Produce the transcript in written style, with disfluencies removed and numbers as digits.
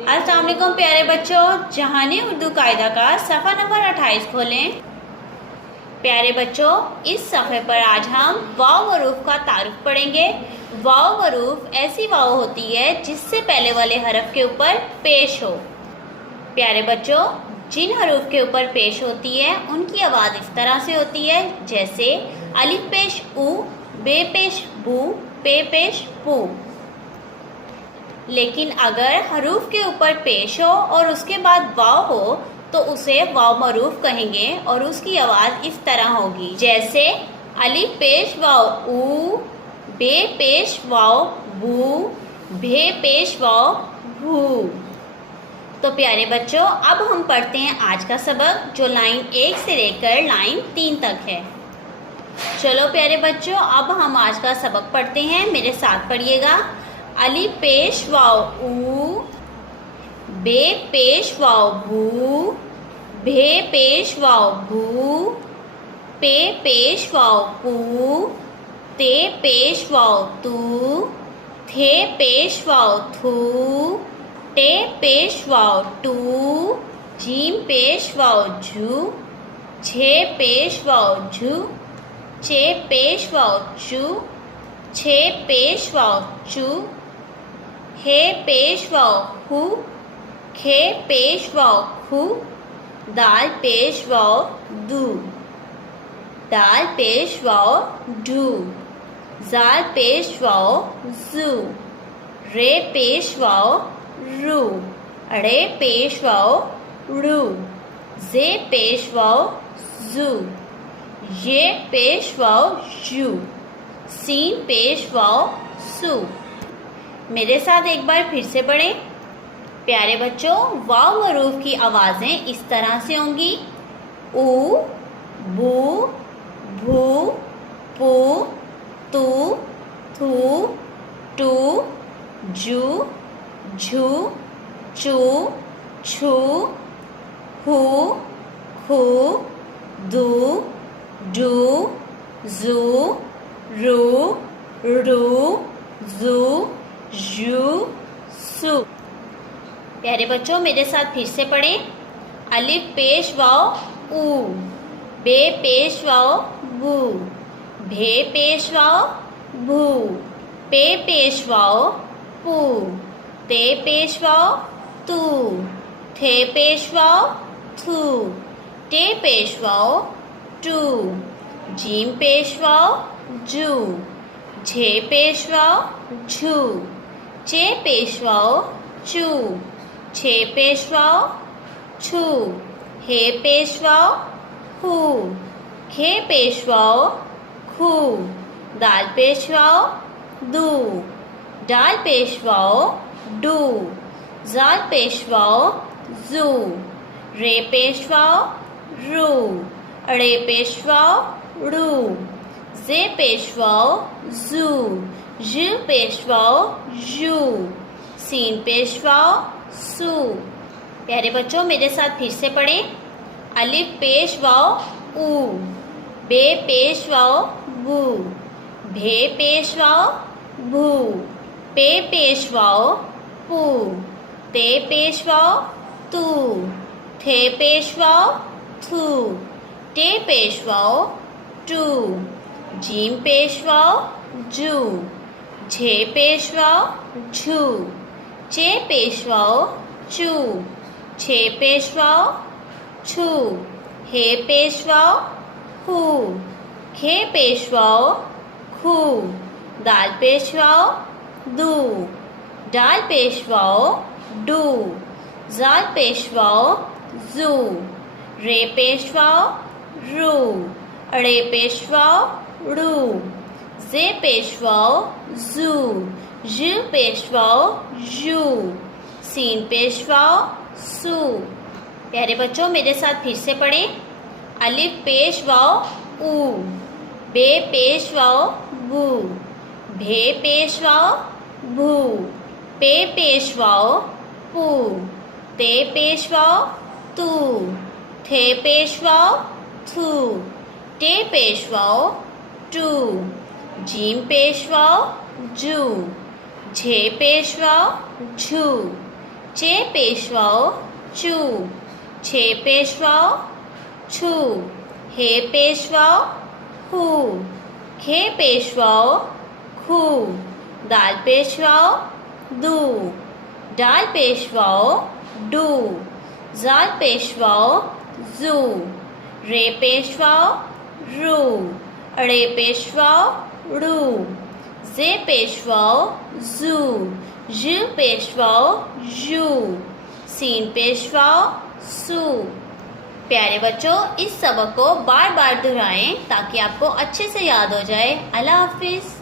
अस्सलाम वालेकुम प्यारे बच्चों, जहानी उर्दू कायदा का सफ़ा नंबर 28 खोलें। प्यारे बच्चों, इस सफ़े पर आज हम वाव हरूफ का तारुफ पढ़ेंगे। वाव हरूफ ऐसी वाव होती है जिससे पहले वाले हरफ के ऊपर पेश हो। प्यारे बच्चों, जिन हरूफ के ऊपर पेश होती है उनकी आवाज़ इस तरह से होती है, जैसे अलिफ पेश उ, बे पेश बू, पे पेश पू। लेकिन अगर हरूफ के ऊपर पेश हो और उसके बाद वाव हो तो उसे वाव मरूफ कहेंगे और उसकी आवाज़ इस तरह होगी, जैसे अलिफ पेश वाव ऊ, बे पेश वाव बू, भे पेश वाव भू। तो प्यारे बच्चों, अब हम पढ़ते हैं आज का सबक, जो लाइन 1 से लेकर लाइन 3 तक है। चलो प्यारे बच्चों, अब हम आज का सबक पढ़ते हैं, मेरे साथ पढ़िएगा। अलिफ पेश वाव ऊ, बे पेश वाव बू, भे पेश वाव भू, पे पेश वाव पू, ते पेश वाव तू, थे पेश वाव थू, टे पेश वाव टू, जीम पेश वाव जू, छे पेश वाव झू, चे पेश वाव चू, छे पेश वाव चू, हे पेश वाव हु, खे पेश वाव खु, दाल पेश वाव दू, दाल पेश वाव डू, जाल पेश वाव जू, रे पेश वाव रू, अड़े पेश वाव रू, जे पेश वाव जू, ये पेश वाव जू, सीन पेश वाव सू। मेरे साथ एक बार फिर से पढ़ें। प्यारे बच्चों, वाव हरूफ की आवाज़ें इस तरह से होंगी, ऊ, बू, भू, पू, तू, थू, टू, जू, झू, चू, छू, हू, खू, दू, डू, जू, रू, रू, जू, जू, सू। प्यारे बच्चों, मेरे साथ फिर से पढ़ें। अलिफ पेश वाव ऊ, बे पेश वाव बू, भे पेश वाव भू, पे पेश वाव पू, ते पेश वाव तू, थे पेश वाव थू, टे पेश वाव टू, जीम पेश वाव जू, झे पेश वाव झू, चे पेश वाव चू, छे पेश वाव छू, हे पेश वाव हू, खे पेश वाव खू, दाल पेश वाव दू, डाल पेश वाव डू, जाल पेश वाव जू, रे पेश वाव रू, अड़े पेश वाव रू, जे पेश वाव जू, ज पेश वाव जू, सीन पेश वाव सू। प्यारे बच्चों, मेरे साथ फिर से पढ़ें। अलिफ पेश वाव ऊ, बे पेश वाव बू, भे पेश वाव भू, पे पेश वाव पू, ते पेश वाव तू, थे पेश वाव थू, टे पेश वाव टू, जीम पेश वाव जू, झे पेश वाव झू, चे पेश वाव चू, छे पेश वाव छू, हे पेश वाव हू, खे पेश वाव खू, दाल पेश वाव दू, डाल पेश वाव डू, जाल पेश वाव जू, रे पेश वाव रू, अड़े पेश वाव रू, जे पेश वाव जू, ज पेश वाव जू, सीन पेश वाव सू। प्यारे बच्चों, मेरे साथ फिर से पढ़ें। अलिफ पेश वाव ऊ, बे पेश वाव बू, भे पेश वाव भू, पे पेश वाव पू, ते पेश वाव तू, थे पेश वाव थू, टे पेश वाव टू, जीम पेश वाव जू, झे पेश वाव झू, चे पेशवाओ चू, छे पेशवाओ छू, हे पेशवाओ हू, खे पेशवाओ खू, दाल पेशवाओ दू, डाल पेशवाओ डू, जाल पेशवाओ जू, रे पेशवाओ रू, अड़े पेशवाओ रू, जे पेशवाओ जू, ज पेशवाओ जू, सीन पेशवाओ सू। प्यारे बच्चों, इस सबक को बार बार दोहराएं ताकि आपको अच्छे से याद हो जाए। अल्लाह हाफिज।